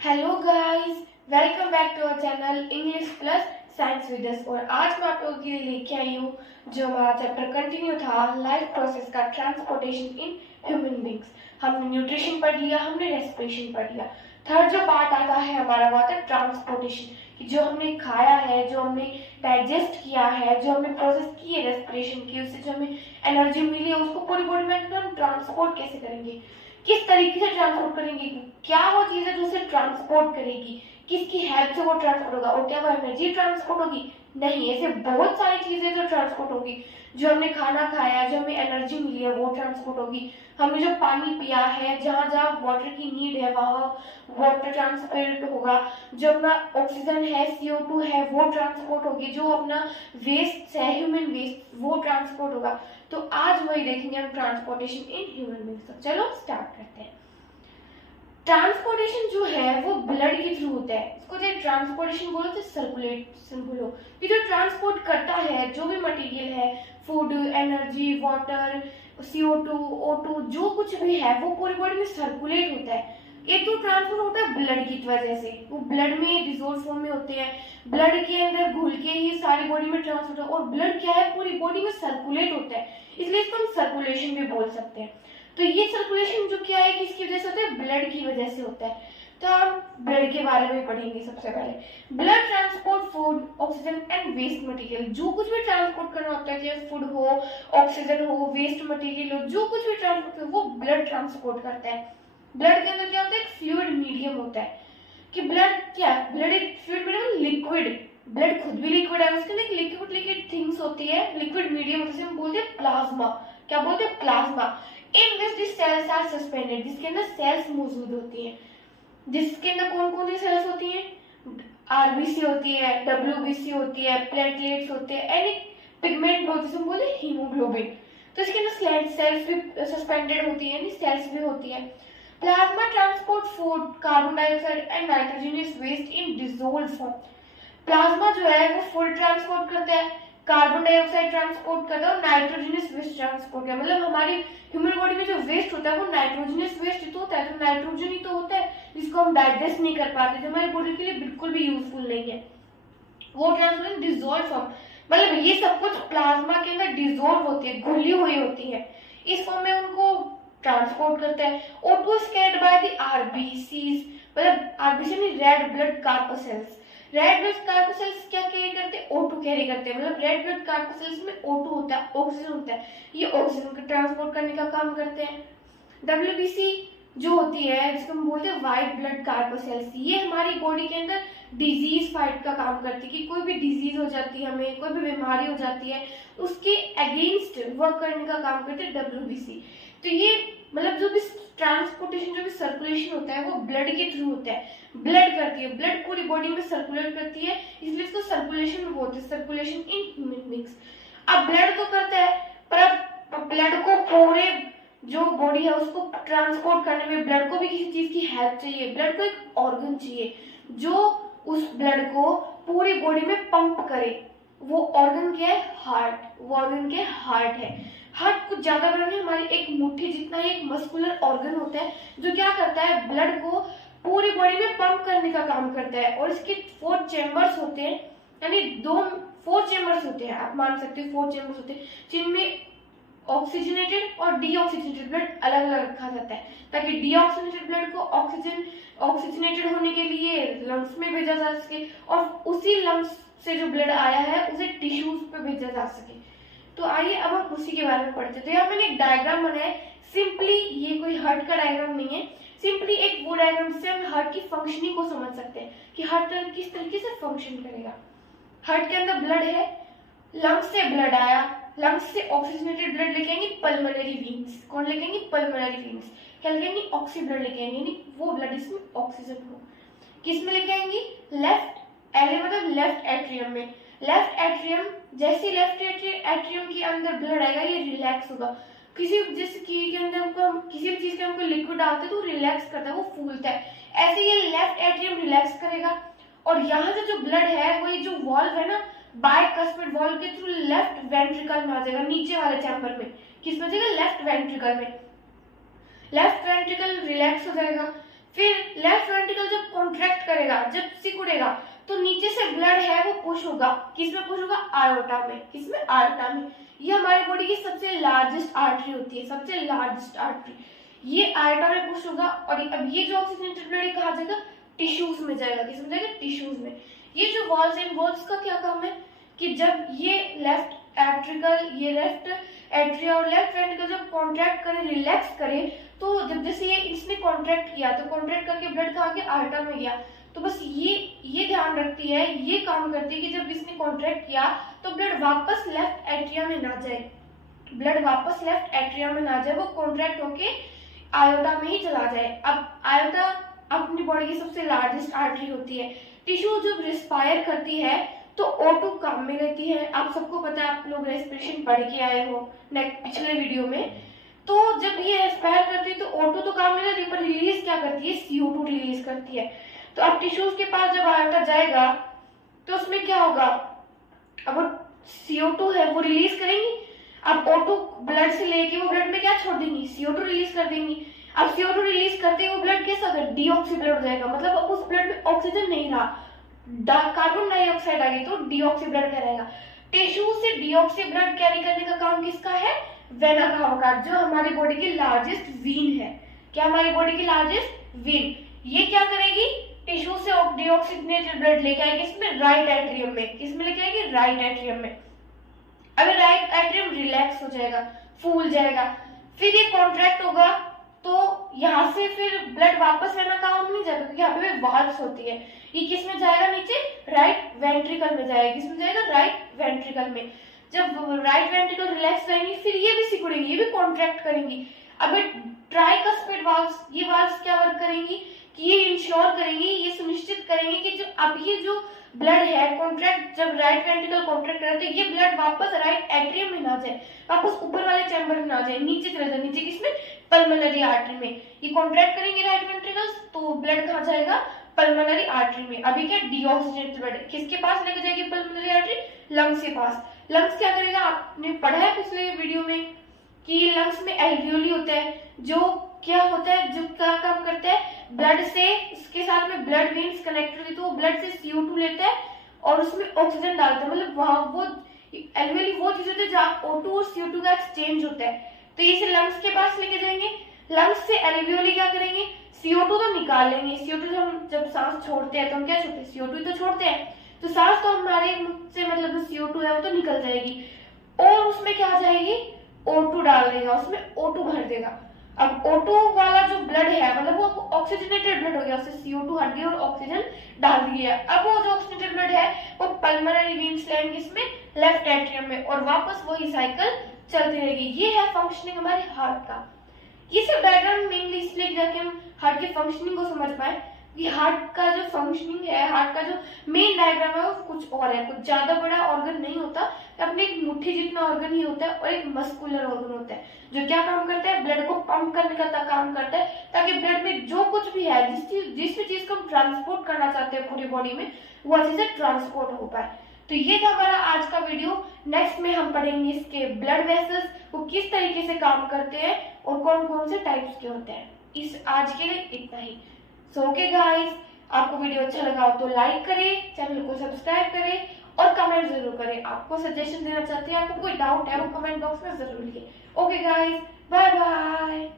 Hello guys, welcome back to our channel English plus science with us. और आज मैं आप लोगों के लिए लेके आई हूँ जो हमारा चैप्टर कंटिन्यू था लाइफ प्रोसेस का, ट्रांसपोर्टेशन इन ह्यूमन बींग्स। हमने न्यूट्रिशन पढ़ लिया, हमने रेस्पिरेशन पढ़ लिया। थर्ड जो पार्ट आता है हमारा वो आता है ट्रांसपोर्टेशन, कि जो हमने खाया है, जो हमने डाइजेस्ट किया है, जो हमने प्रोसेस की है रेस्पिरेशन की, उससे जो हमें एनर्जी मिली है उसको पूरी बॉडी में हम ट्रांसपोर्ट कैसे करेंगे, किस तरीके से ट्रांसपोर्ट करेंगे, क्या वो चीज है जो उसे ट्रांसपोर्ट करेगी, किसकी हेल्प से वो ट्रांसपोर्ट होगा, और क्या वो एनर्जी ट्रांसपोर्ट होगी? नहीं, ऐसे बहुत सारी चीजें जो ट्रांसपोर्ट होगी। जो हमने खाना खाया, जो हमें एनर्जी मिली है वो ट्रांसपोर्ट होगी। हमने जो पानी पिया है, जहां जहां वाटर की नीड है वहां वाटर ट्रांसपोर्ट होगा। जो अपना ऑक्सीजन है, CO2 है, वो ट्रांसपोर्ट होगी। जो अपना वेस्ट है, ह्यूमन वेस्ट, वो ट्रांसपोर्ट होगा। तो आज वही देखेंगे हम, ट्रांसपोर्टेशन इन ह्यूमन बींग्स। तो चलो स्टार्ट करते हैं। ट्रांसपोर्टेशन जो है वो ब्लड के थ्रू होता है। इसको चाहे ट्रांसपोर्टेशन बोलो तो सर्कुलेशन बोलो। ये जो ट्रांसपोर्ट करता है जो भी मटेरियल है, food, energy, water, CO2, O2, जो कुछ भी है वो पूरी बॉडी में सर्कुलेट होता है। एक तो ट्रांसफर होता है ब्लड की वजह से, वो ब्लड में डिसॉल्व फॉर्म में होते हैं, ब्लड के अंदर घुल के ही सारी बॉडी में ट्रांसफर होता है। और ब्लड क्या है, पूरी बॉडी में सर्कुलेट होता है, इसलिए इसको हम सर्कुलेशन भी बोल सकते हैं। तो ये सर्कुलेशन जो क्या है, किसकी वजह से होता है? ब्लड की वजह से होता है। तो हम ब्लड के बारे में पढ़ेंगे। सबसे पहले blood transport food, oxygen and waste material. जो कुछ भी ट्रांसपोर्ट करना होता है, चाहे फूड हो, ऑक्सीजन हो, वेस्ट मटेरियल हो, जो कुछ भी ट्रांसपोर्ट हो वो ब्लड ट्रांसपोर्ट करता है। ब्लड के अंदर क्या होता है? एक फ्लूइड मीडियम होता है। कि ब्लड क्या, ब्लड एक फ्लूइड मीडियम, लिक्विड। ब्लड खुद भी लिक्विड है, उसके अंदर लिक्विड लिक्विड थिंग्स होती है, लिक्विड मीडियम, जिसे हम बोलते हैं प्लाज्मा। क्या बोलते हैं? Plasma. In which the cells are suspended, जिसके अंदर सेल्स मौजूद होती हैं। जिसके अंदर कौन कौन सी सेल्स होती हैं? RBC होती है, WBC होती है, प्लेटलेट्स होते हैं, एनी पिगमेंट होती है, जिसे हम बोलते हैं हीमोग्लोबिन। तो इसके अंदर सेल्स भी सस्पेंडेड होती है, सेल्स भी होती है। Plasma transport food, carbon dioxide and nitrogenous waste in dissolved form. Plasma जो है वो फूड ट्रांसपोर्ट करता है, कार्बन डाइऑक्साइड ट्रांसपोर्ट करता है और नाइट्रोजनस वेस्ट ट्रांसपोर्ट करता है। मतलब हमारी ह्यूमन बॉडी में जो वेस्ट होता है वो नाइट्रोजनस वेस्ट तो होता है, तो नाइट्रोजन ही तो होता है जिसको हम डाइजेस्ट नहीं कर पाते, जो हमारी बॉडी के लिए बिल्कुल भी यूजफुल नहीं है। वो ट्रांसपोर्ट डिसॉल्व फॉर्म, मतलब ये सब कुछ प्लाज्मा के अंदर डिसॉल्व होती है, घुली हुई होती है, इस फॉर्म में उनको ट्रांसपोर्ट करता है। O2 is carried by the RBCs, मतलब RBC में रेड ब्लड कार्पोसेल्स। रेड ब्लड कार्पोसेल्स क्या कैरी करते हैं? O2 कैरी करते हैं। मतलब रेड ब्लड कार्पोसेल्स में O2 होता है, ऑक्सीजन होता है, ये ऑक्सीजन को ट्रांसपोर्ट करने का काम करते हैं। WBC जो होती है, जिसको हम बोलते हैं व्हाइट ब्लड कार्पोसेल्स, ये हमारी बॉडी के अंदर डिजीज फाइट का काम करती है। कि कोई भी डिजीज हो जाती है, हमें कोई भी बीमारी हो जाती है, उसके अगेंस्ट वर्क करने का काम करते हैं WBC। तो ये मतलब जो भी ट्रांसपोर्टेशन, जो भी सर्कुलेशन होता है वो ब्लड के थ्रू होता है। ब्लड करती है, ब्लड पूरी बॉडी में सर्कुलेट करती है, इसलिए इसको सर्कुलेशन बोलते हैं, सर्कुलेशन इन ह्यूमन बींग्स। अब ब्लड तो करता है, पर अब ब्लड को पूरे जो बॉडी है उसको ट्रांसपोर्ट करने में ब्लड को भी किसी चीज की हेल्प चाहिए। ब्लड को एक ऑर्गन चाहिए जो उस ब्लड को पूरी बॉडी में पंप करे। वो ऑर्गन क्या है? हार्ट। वो ऑर्गन क्या है? हार्ट है। हार्ट कुछ ज्यादा बड़ा नहीं, हमारी एक मुट्ठी जितना ही एक मस्कुलर ऑर्गन होता है जो क्या करता है? ब्लड को पूरी बॉडी में पंप करने का काम करता है। और इसके 4 चेम्बर्स होते हैं, यानी 4 चेम्बर्स होते हैं, आप मान सकते हो 4 चेम्बर्स होते हैं, जिनमें ऑक्सीजनेटेड और डीऑक्सीजनेटेड ब्लड अलग अलग रखा जाता है, ताकि डीऑक्सीजनेटेड ब्लड को ऑक्सीजनेटेड होने के लिए लंग्स में भेजा जा सके, और उसी लंग्स से जो ब्लड आया है उसे टिश्यूज पे भेजा जा सके। तो आइए अब हम उसी के बारे में पढ़ते हैं। तो यहाँ मैंने एक डायग्राम बनाया है। सिंपली ये कोई हार्ट का डायग्राम नहीं है, सिंपली एक वो डायग्राम से हम हार्ट की फंक्शनिंग को समझ सकते हैं कि हार्ट किस तरीके से फंक्शन करेगा। हार्ट के अंदर ब्लड है, लंग्स से ब्लड आया, लंग्स से ऑक्सीजनेटेड ब्लड लेके आएंगे पल्मोनरी वीन्स। कौन लेके आएंगे? Pulmonary veins. क्या लेके आएंगे? ऑक्सी ब्लड लेके आएंगे, यानी वो ब्लड जिसमें ऑक्सीजन हो। किस में लेके आएंगे? लेफ्ट एले, मतलब लेफ्ट एट्रियम में। लेफ्ट एट्रियम, जैसे लेफ्ट एट्रियम के अंदर ब्लड आएगा ये रिलैक्स होगा। किसी जिस चीज के अंदर किसी भी चीज के अंदर लिक्विड डालते हैं तो रिलैक्स करता है, वो फूलता है। ऐसे ये लेफ्ट एट्रियम रिलैक्स करेगा, और यहाँ से जो ब्लड है वही जो वॉल्व है ना, बाइकस्पिड वॉल्व के थ्रू लेफ्ट वेंट्रिकल में आ जाएगा, नीचे वाले चैम्बर में। किस में आ जाएगा? लेफ्ट वेंट्रिकल में। लेफ्ट वेंट्रिकल रिलैक्स हो जाएगा, फिर लेफ्ट वेंट्रिकल जब जब सिकुड़ेगा तो नीचे से ब्लड है वो पुश होगा, किसमें पुश होगा, आयोटा में, किसमें, आयोटा में। ये हमारी बॉडी की सबसे लार्जेस्ट आर्टरी होती है, सबसे लार्जेस्ट आर्टरी, ये आयोटा में पुश होगा। और अब ये जो ऑक्सीजनेटेड ब्लड कहाँ जाएगा, टिश्यूज में जाएगा, किसमें जाएगा, टिश्यूज में। ये जो वॉल्स एंड वॉल्स का क्या काम है कि जब ये लेफ्ट एट्रिकल, ये लेफ्ट एट्रिया और लेफ्ट वेंट्रिकल जब कॉन्ट्रैक्ट करे, रिलैक्स करे, तो जब जैसे ये इसने कॉन्ट्रैक्ट किया तो कॉन्ट्रैक्ट करके ब्लड कहाँ गया, आर्टर में गया। तो बस ये ध्यान रखती है, ये काम करती है कि जब इसने कॉन्ट्रैक्ट किया तो ब्लड वापस लेफ्ट एट्रिया में ना जाए, ब्लड वापस लेफ्ट एट्रिया में ना जाए, वो कॉन्ट्रैक्ट होके आयोटा में ही चला जाए। अब आयोटा अपनी बॉडी की सबसे लार्जेस्ट आर्टरी होती है। टिश्यू जब रिस्पायर करती है तो O2 काम में लेती है, आप सबको पता है, आप लोग रेस्पिरेशन पढ़ के आए हो पिछले वीडियो में। तो जब ये रेस्पायर करती है तो O2 तो काम में लेती है, पर रिलीज क्या करती है, CO2 रिलीज करती है। तो अब टिश्यूज के पास जब आयोटा जाएगा तो उसमें क्या होगा, अब वो CO2 है वो रिलीज करेंगी, अब O2 ब्लड से लेके वो ब्लड में क्या छोड़ देंगी, CO2 रिलीज कर देंगी। अब CO2 रिलीज करते ही वो ब्लड कैसा होगा, डीऑक्सी ब्लड हो जाएगा, मतलब अब उस ब्लड में ऑक्सीजन नहीं रहा, कार्बन डाइऑक्साइड आ गई तो डीऑक्सी ब्लड कहलाएगा। टिश्यू से डीऑक्सी ब्लड कैरी करने का काम किसका है, वेना का होगा, जो हमारी बॉडी की लार्जेस्ट वीन है। क्या हमारी बॉडी की लार्जेस्ट वीन, ये क्या करेगी, टिश्यू से डीऑक्सीजनेटेड ब्लड लेके आएगी इसमें, राइट एट्रियम में, किसमें लेके आएगी, राइट एट्रियम में। अगर राइट एट्रियम रिलैक्स हो जाएगा, फूल जाएगा, फिर ये कॉन्ट्रैक्ट होगा तो यहाँ से फिर ब्लड वापस वेना काम नहीं जाएगा, क्योंकि यहाँ पे वाल्व्स होती है। ये किस में जाएगा, नीचे राइट वेंट्रिकल में जाएगा, किसमें जाएगा, राइट वेंट्रिकल में। जब राइट वेंट्रिकल रिलैक्स करेंगी फिर ये भी सिकुड़ेंगी, ये भी कॉन्ट्रैक्ट करेंगी। अब ट्राइकस्पिड वाल्व्स, ये वाल्व्स क्या वर्क करेंगी कि ये इंश्योर करेंगी, ये सुनिश्चित करेंगी कि जो अब ये जो ब्लड है कॉन्ट्रैक्ट, जब राइट वेंट्रिकल कॉन्ट्रैक्ट करते हैं, ये ब्लड वापस राइट एट्रियम में ना जाए, वापस ऊपर वाले चैम्बर में ना जाए, नीचे चले जाए, नीचे किसमें, पल्मोनरी आर्टरी में। ये कॉन्ट्रैक्ट करेंगे राइट वेंट्रिकल्स तो ब्लड कहाँ जाएगा, पल्मोनरी आर्टरी में। अभी क्या, डीऑक्सीजनेटेड ब्लड किसके पास लेके जाएगी, पल्मोनरी आर्टरी, लंग्स के पास। लंग्स क्या करेगा, आपने पढ़ा है पिछले वीडियो में कि लंग्स में एल्वियोली होता है, जो क्या होता है, जो क्या काम करता है, ब्लड से, इसके साथ में ब्लड वेन्स कनेक्ट होती है, तो वो ब्लड से CO2 लेता है और उसमें ऑक्सीजन डालता है, मतलब वहां वो एल्वियोली वो चीज होती है जहाँ O2 और CO2 का एक्सचेंज होता है। तो इसे लंग्स के पास लेके जाएंगे, लंग्स से एल्वियोली क्या करेंगे, CO2 तो निकाल लेंगे। CO2 जब सांस छोड़ते हैं तो हम क्या छोड़ते हैं, CO2 तो छोड़ते हैं, तो सांस तो हमारे मुख से मतलब जो CO2 है वो तो निकल जाएगी, और उसमें क्या आ जाएगी, O2 डाल देगा, उसमें O2 भर देगा। अब O2 वाला जो ब्लड है मतलब वो ऑक्सीजनेटेड ब्लड हो गया, उससे CO2 हट गया और ऑक्सीजन डाल दिया। अब वो जो ऑक्सीजनेटेड ब्लड है वो पल्मोनरी वेन्स लाएंगे इसमें, लेफ्ट एट्रियम में, और वापस वही साइकिल चलती रहेगी। ये है फंक्शनिंग हमारे हार्ट का। ये सब डायग्राम मेनली इसलिए जाके हम हार्ट के फंक्शनिंग को समझ पाए कि हार्ट का जो फंक्शनिंग है, हार्ट का जो मेन डायग्राम है वो कुछ और है, कुछ ज्यादा बड़ा ऑर्गन नहीं होता, अपने एक मुट्ठी जितना ऑर्गन ही होता है, और एक मस्कुलर ऑर्गन होता है जो क्या काम करता है, ब्लड को पंप करने का काम करता है, ताकि ब्लड में जो कुछ भी है, जिस भी चीज को हम ट्रांसपोर्ट करना चाहते हैं पूरी बॉडी में, वो अच्छे से ट्रांसपोर्ट हो पाए। तो ये था हमारा आज का वीडियो। नेक्स्ट में हम पढ़ेंगे इसके ब्लड वेसल्स वो किस तरीके से काम करते हैं और कौन कौन से टाइप्स के होते हैं। इस आज के लिए इतना ही। सो ओके गाइस, आपको वीडियो अच्छा लगा हो तो लाइक करें, चैनल को सब्सक्राइब करें और कमेंट जरूर करें। आपको सजेशन देना चाहते हैं, आपको कोई डाउट है वो कमेंट बॉक्स में जरूर लिखिए। Okay guys, bye bye.